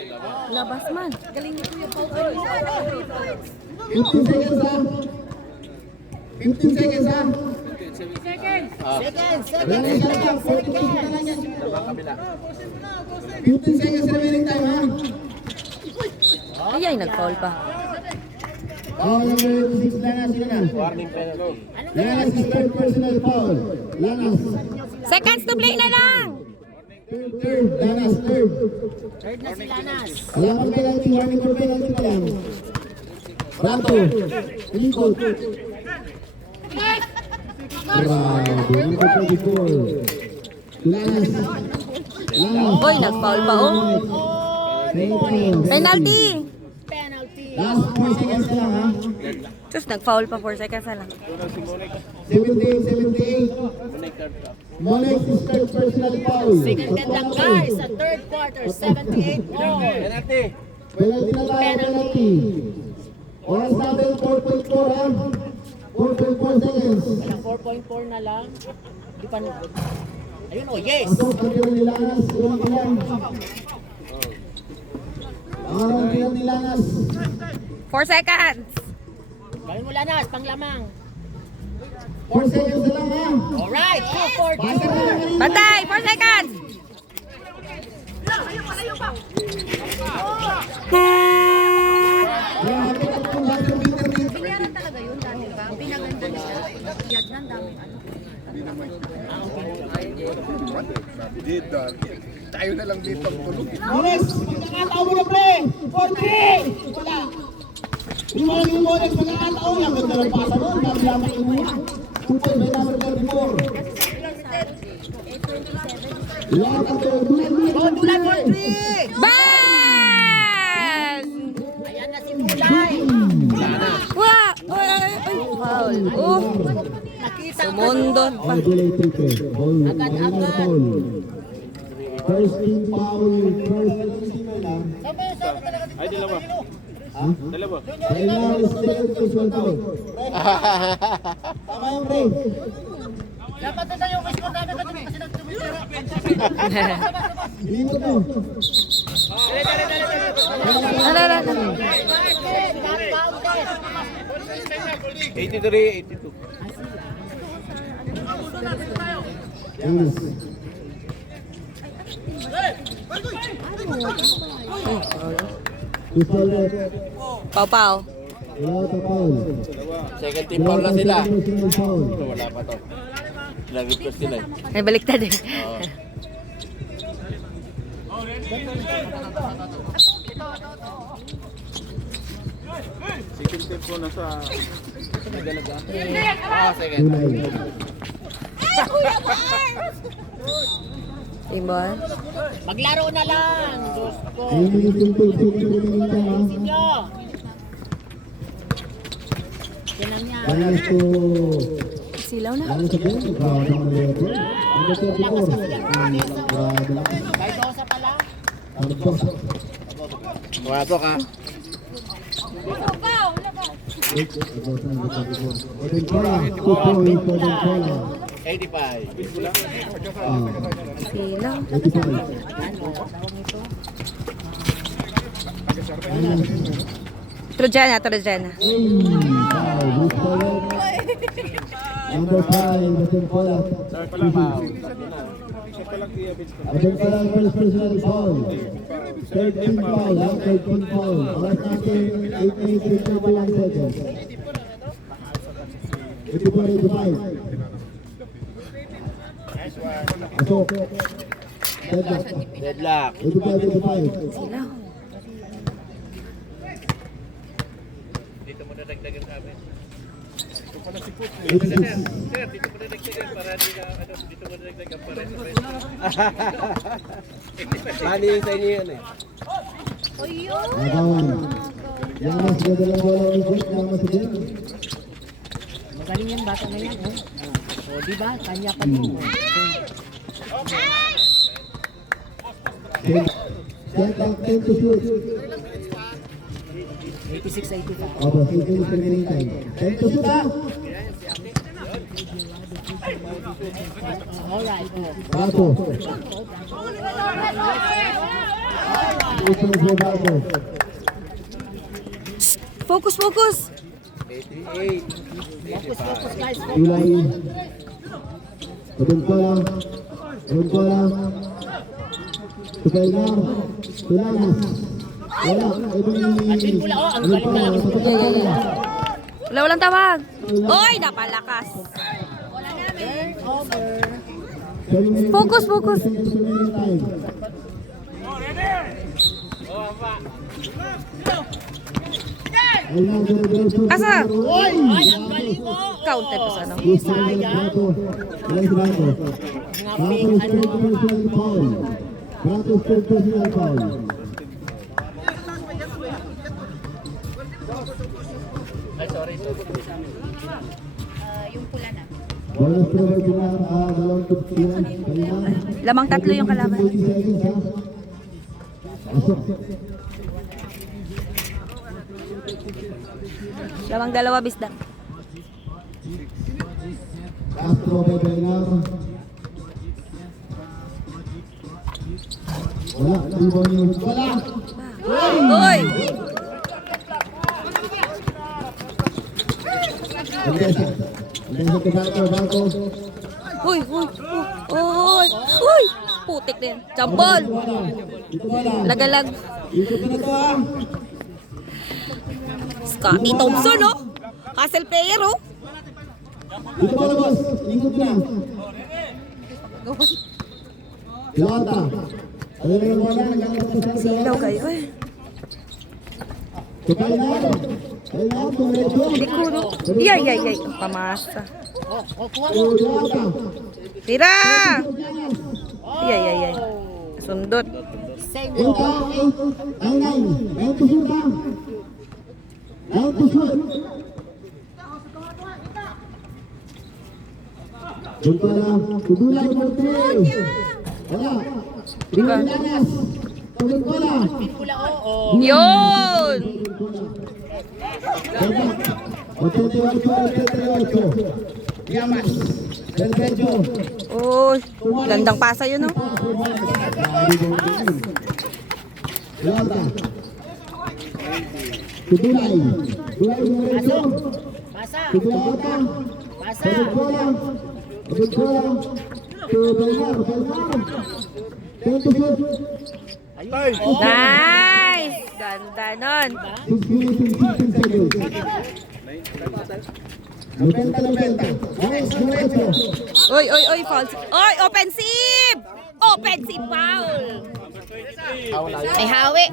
Labas man. Galing ni Kuya Paul. 15 seconds, ha? 15 seconds, ha? Second. Lanas ka lang. 40 seconds na lang yan. Dalawang kabila. 15 seconds remaining time, ha? Ay, nag-foul pa. Foul number 6, Lanas. Sino na? Warning penalty. Lanas is third personal foul. Lanas. Seconds to play na lang! Third. Lanas, third. Third na si Lanas. Wala pang penalty. Warning for penalty pa lang. Brato. Likod. Bravo. Number 24. Lanas. Uy, nag-foul pa oh. Penalty! Penalty. Last 4 seconds na lang, ha? Just nag-foul pa 4 seconds na lang. 78. Monex is third personal foul. Second and lang guys sa third quarter, 78 all. Penalty. Penalty na tayo, penalty. Oras natin, 4.4, ha? 4.4 seconds. Wala, 4.4 na lang. Di pa na. Ayun oh, yes. Pasok ang tira ni Lanas. Ulang pa lang. Ang tira ni Lanas. 4 seconds! Gawin mo Lanas, panglamang. 4 seconds na lang, ha? Alright, 2-4-2. Bantay! 4 seconds! Grabe na itong bago internet. Binayaran talaga yun dahil ba? Pinaganda nila. Yad ng daming ano. Tayo na lang dito ang tulog. Monex, magkakataon mo na, pre. 4-3. Wala. Hindi mo lang yung Monex, magkakataon yan. Ganda ng pasa nun. Dami lamang inuha. 2 by number 34. Lahat ang dulan. Dulan for 3. Bang! Ayan na si Dulay. Wow! Ay, foul. Oh, Nakita ko. sumundot pa. Delay triple. Ball. Minor foul. First team foul. First team lang. Ay, dalawa. Ha? Dalawa. Kailangan is second personal foul. Tama yung pre. Dapat na tayo kasi kung dami kasi nagtumira. Limot mo. Ala, ala, ala. 83, 82. Yes. Pistol net. Pau-pau. Wala pa foul. Second team foul na sila. Personal foul. Wala pa to. Nag-request sila eh. Ay, baliktad eh. Second team po nasa... Kulay. Ibon. Maglaro na lang. Diyos ko. Ayun yung simple. Sinyo. Tinan niya. Ayos to. Silaw na. Ano sa buwan? Grabe naman yung ito. Ano sa bukor? Grabe lang. Kahit ako sa pala. Ano to? Pumasok ha. Open pala. 2 points. Open pala. 85. Silaw. 85. Trojana, Trojana. Number 5, open pala. Open pala ang first personal foul. Third team foul, third team foul. Oras natin, 8 minutes and 31 seconds. 84-85. Asok. Deadlock. Deadlock. 85-85. Silaw. Dito mo na dagdagan sa amin. 86. Sir, dito mo na dagdagan para di na, ano, dito mo na dagdagan para sa Bali yung sa inyo yan eh. Nagawan. Yamas, gadalang bola ng Jet. Yamas again. Magaling yan bata na yan. Oh. O di ba? Kanya pa mo. Set up 10 to shoot. 86-85. Opo, 6 minutes remaining time. 10 to shoot, ha? Alright. Bato. Ito po Bato. Focus, focus. 88. Focus guys. Tulay. Open ko lang. Open ko lang. Tukay na. Tulanas. Wala. Alvin Pula. Oh, ang galing na lang. Wala, walang tawag. Oy, napalakas. Focus, focus. Asa? Ay, ang galing mo! Counted pa sa ano? Yung pula na. Lamang tatlo yung kalaban. Lamang dalawa bisda. Castro Bebenar. Wala, rebound yun. Wala. Uy! Andesa. Andesa ke Bato. Uy! Uy! Uy! Uy! Putik din. Jambol! Itu bola. Lagalag. Ikut na to ah. Scotty Thompson, oh! Hustle player, oh! Itu bola bos. Ikut na. Pilota. Ayun yung bola. Silaw kayo, eh. Kepainan. Kepainan. Tumerecho. Likuro. Yay. Pamasa. Pilota. Tira! Yay. Sundot. Same Enta. Ainay. Ayun to shoot ah. Ayun to shoot. Jumpa na. Tudulan mo Wala. Diba? Pinanas. Tuloy bola. pula, oo. Yun! 88. Llamas. Del pecho. Uy! Gandang pasa yun, oh. Pelota. Tudulay. Tulay Lorenzo. Pasa, Tudulota. pasa. Sabit bola. Sabit bola. Belnar. Tento shoot. Nice! Ganda nun. 6 minutes and 16 seconds. 90. Nice, Lorenzo. Uy, foul. Uy, offensive! Offensive foul! Ay, hawi.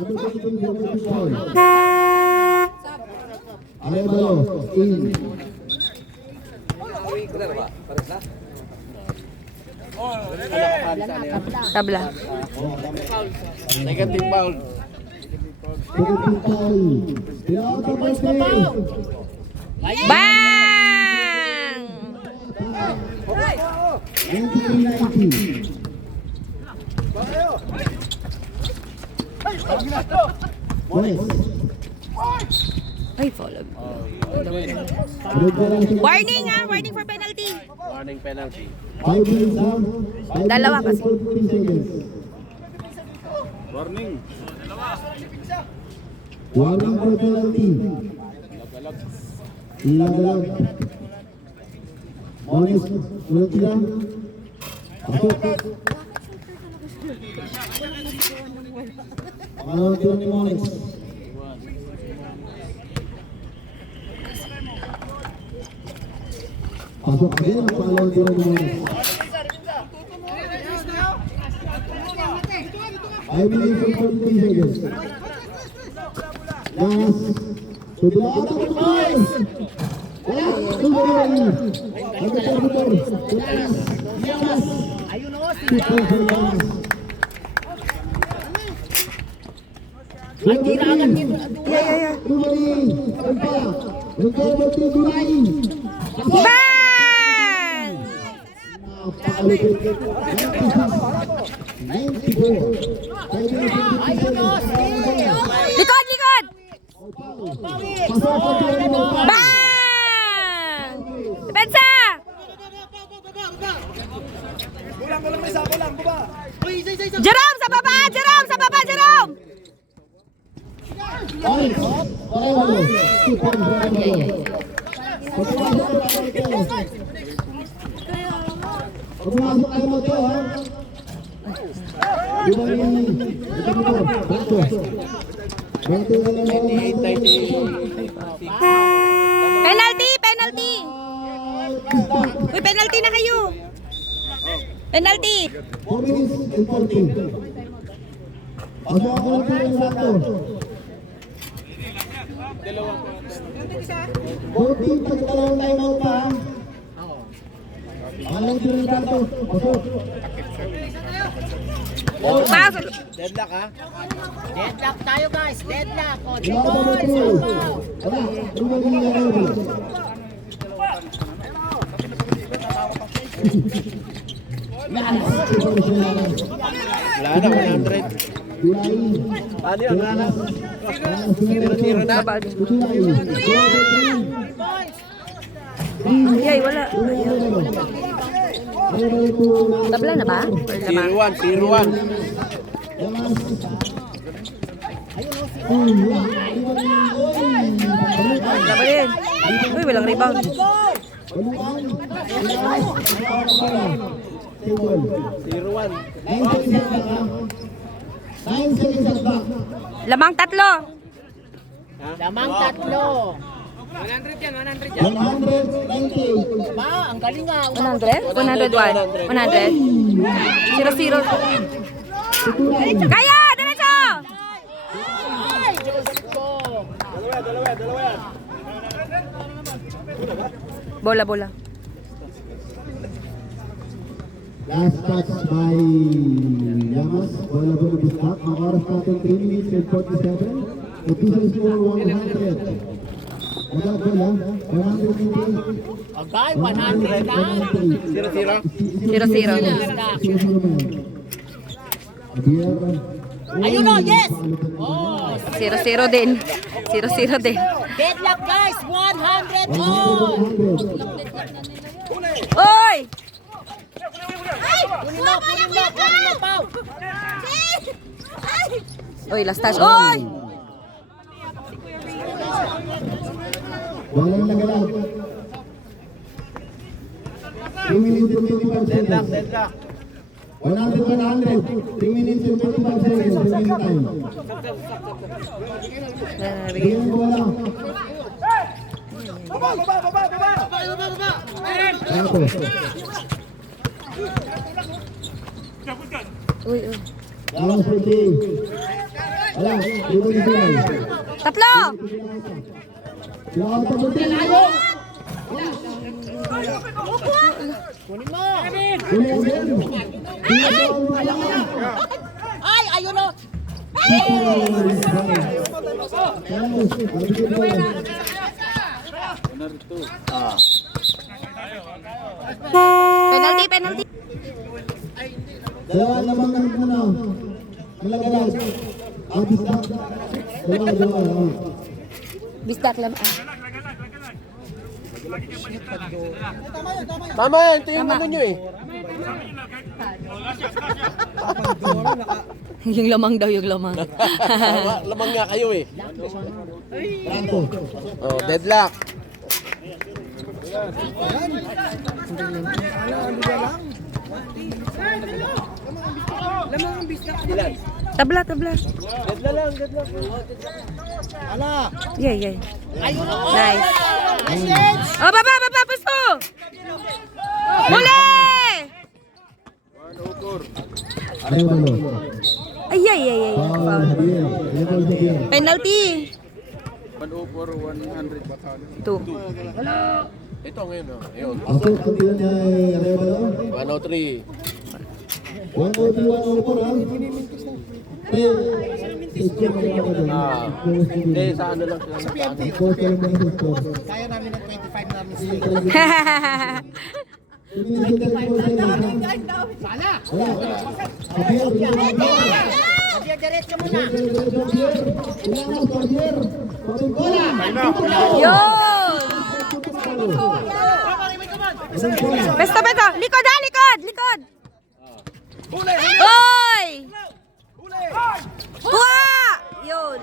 Arevalo. In. Tabla. Negative foul. Negative foul. Pelota pwede. Bang! 90. West. Ay, foul. Arevalo. Warning, ah! Warning for penalty. Warning penalty. 5 minutes down. Dalawa kasi. 15 seconds. Warning. Warning for penalty. Ilagalag. Mones, ulit sila. Pasok. Pangalawa tira ni Mones. Pasok din ang pangalawa tira ni Mones. 5 minutes and 43 seconds. Gas. Tutuloy ang Mones. Wala. Tuloy. Agad-agad. Tulas. Llamas. Ayun o, si Llamas. Ang kailangan nito. Tuloy. Umpa. Nagkabot ni Duray. Bang! Napakalikod. 94. Ayun o, sige. Likod! Pasok ang tira ni Mones. Bang! Depensa! Jerome, sa baba! Jerome! Ay, Arevalo. 2 points for Arevalo. Pagpumasok ay mo to, ha? Iba ni ito mo to, Bato. Bato na lang ako. 98, Penalty! Uy, penalty na kayo! Penalty! 4 minutes and 14. Pasok ako ng tira ni Bato. Voting pagkalawang time out pa. Oo. Alam din Ricardo. Pasok. Pasok. Deadlock ha? Deadlock tayo guys, deadlock. O, 3 Wala pa points. ba Go! Wala. Tulad ng Ricardo. Wala na, 100. Ano yun? Wala na. Tiro-tiro na. Baba din. 3 points. Ay, wala. Tabla na ba? Or lamang? 0-1, 0-1. Laban din. Uy, walang rebound. 0-1. 9 seconds at back. Lamang tatlo. Lamang tatlo. 190. Ba, ang galing nga. 100? 101. 100? 0-0. Kaya! Diretso! Ay, Diyos ko. Dalawa yan. Bola, bola. Last touch by Llamas. Bola po na bistak. Ang oras natin 3 minutes and 47. Official score 100. Agad bola. 150. Agay, 100 na. 0-0. 0-0. Ayun o, yes! Oh, 0-0 din. 0-0 din. deadlock guys, 100 all. Oy! Kunin mo, Pao. Oy, last touch. Oy! Walang nagalag. 3 minutes and 25 seconds. Deadlock. 100. 3 minutes and 25 seconds. Remaining time. Bigyan ko wala. Ako. Uy, uy. Lawas for team. Wala. Dito ni Sinay. Tatlo! Lawas for team. Kunin mo. Ay, ayun o. Penalty, penalty. Dalawa lamang ng muna. Malagalag. Bistak. Dalawa. Bistak lang. Tama yan, ito yung ano nyo eh. Yung lamang daw, yung lamang. Lamang nga kayo eh. Ranto. Oh, deadlock. Tabla, tabla. Deadlock. Yeah, yeah. Ayun o. Nice. Message. Oh, baba, baba, pasto! Huli! Ayaw balo. Ay, ay, ay, ay. Foul. Foul. Javier. Ayaw balo Javier. Penalty. 104, 100. 2. Ito ngayon oh. Ayun. Pasok ang tila niya ay ayaw balo. 103. 103, 104 ha. System ang mga doon. Hindi, sa ano lang sila. Sa PMT. Post lang mga sa score. Kaya namin ng 25 namin sa Sana! Wala. Javier, Javier, diretso mo na. Kailangan mo, Javier. Pasok bola. Yun! Pesto, pesto. Likod ha, likod, likod. Oy! Kuha! Yun.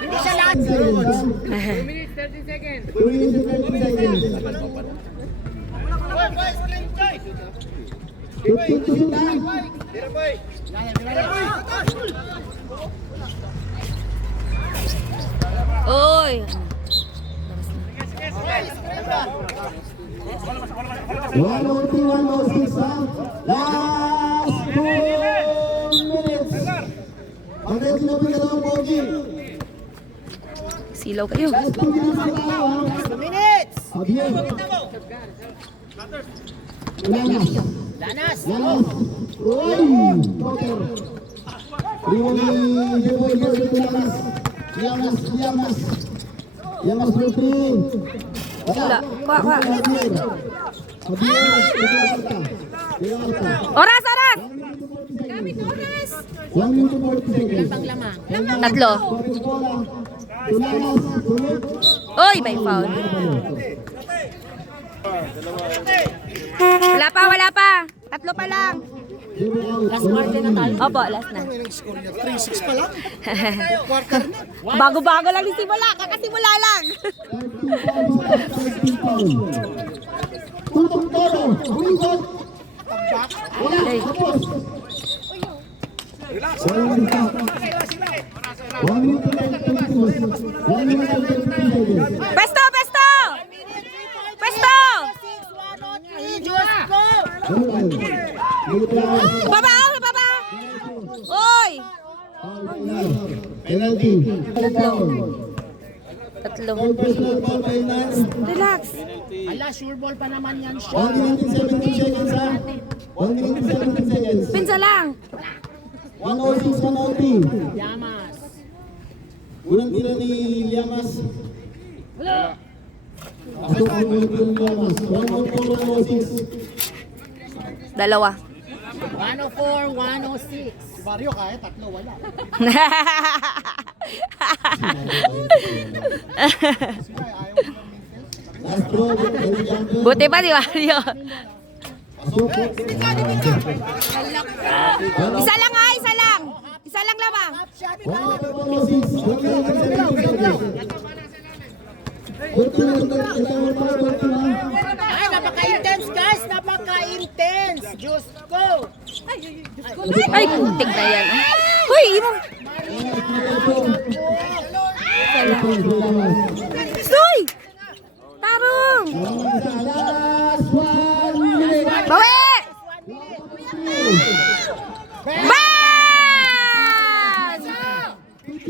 Hindi siya lahat. 2 minutes, 30 seconds. 2 minutes and 30 seconds. 15 to shoot ha. Oy! 103, 106 ha. Last 2 minutes. Ang tayo sinapin ka daw, Pogi. Silaw kayo. 2 minutes. Javier. Lanas. Lanas. Uy! Poker. Ribon ni Jeboy dito Lanas. Llamas. Llamas Putri. Wala. Kuha. Javier. Oras! 1 minute 40 seconds. Pang lamang. Tatlo. Lanas. Sunod. Oy, may foul. Wala pa. Tatlo pa lang. Last quarter na tayo. Opo, last na. 3-6 pa lang. Quarter na. Bago-bago lang simula. Kakasimula lang. Tutok todo. Uligot. Wala. Ay. Tapos. Walang isa. 1 minute 1 minute 20 seconds. Pesto! Diyos ko! Baba! Oy! Penalty. Tatlo. Foul kay Nance. Relax. Ala, sure ball pa naman yan 1 siya. minute 17 seconds ha. 1 minute 17 seconds. Pinsa lang. 106, 103. Yamas. Unang tira ni Llamas. Pasok ang unang tira ni Llamas. 104, 106. Dalawa. 104, 106. Mario kahit tatlo, wala. Last throw, David Younger. Buti pa di Mario. Pasok. Isa lang. Isa lang lamang. 106, 106. Ay, napaka-intense guys! Napaka-intense! Diyos ko! Ay, putik na yan. Uy, imong. Soy! Tarong! Last 1 minute. Bawi! Bas!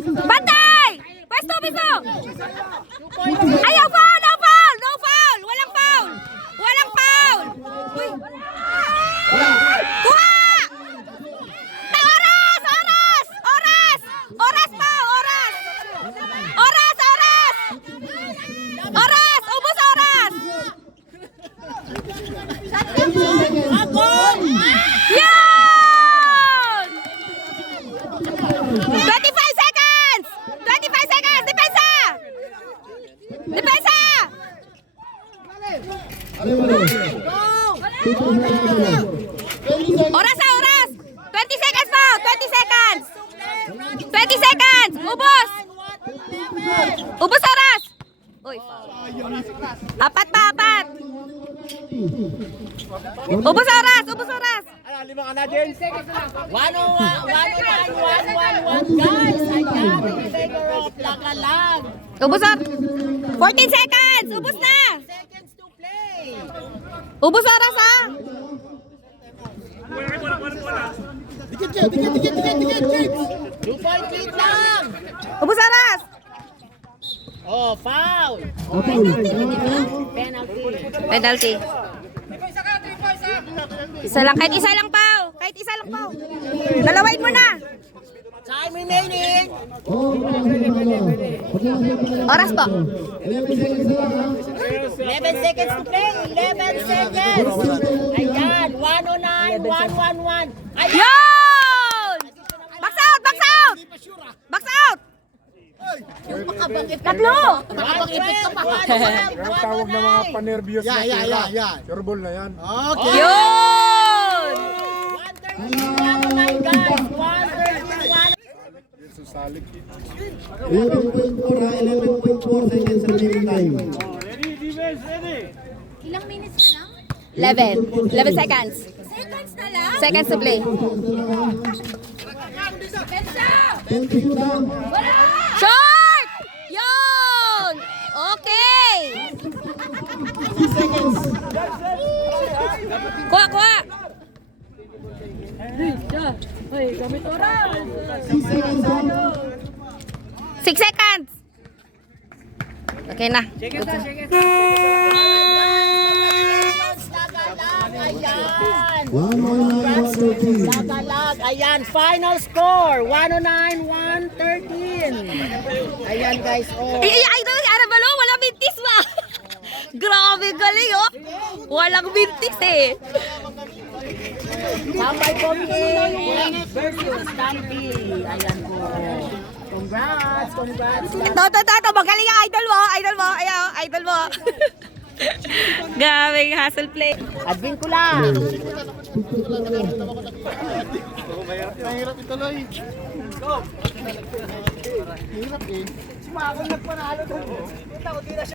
Bantay! Pwesto! Ayaw, foul! No foul! Walang foul! Uy! Kuha! Oras pa! Oras! Ubus oras! Yan! 25 seconds! Depensa! Oras! 20 seconds pa! 20 seconds! Ubus oras! Uy, apat! Ubus oras! 101, 101, guys! Ayan, figure of lang. Ubus oras! 14 seconds! Ubus na! Seconds to play! Ubus oras ha! Dikit, James. 2-point lead lang! Ubus oras! Oh, foul! Penalty. Isa lang, kahit isa lang pao. Dalawain mo na. Time remaining! Oras po. 11 seconds to play! 11 seconds! Ayan! 109, 111. Ayan! Yun! Box out! Tatlo! Makapag-ipit ka pa! Yung tawag ng mga panervyos na tira. Sure ball na yan. Okay! Yun! 113, 109 guys! 113, Susalik. 11.4 seconds remaining time. Ilang minutes na lang? 11 seconds. Seconds na lang? Seconds to play. Pensa! 10 to shoot down. Short! Yun! Okay! 6 seconds. Kuha! 6 seconds down. 6 seconds! Okay na. Ayan. 109-113. Lagalag. Ayan, final score. 109-113. Ayan guys, oh. Idol, Arabalo, walang bintis ba? Grabe galing, oh. Walang bintis eh. Sampai Pompi versus Stampy. Ayan po. Congrats. To, magaling ang idol mo. Ayaw, idol mo. Gabing hustle play. Advin ko lang. Mahirap ituloy. Hirap eh. Si Mako nagpanalo doon.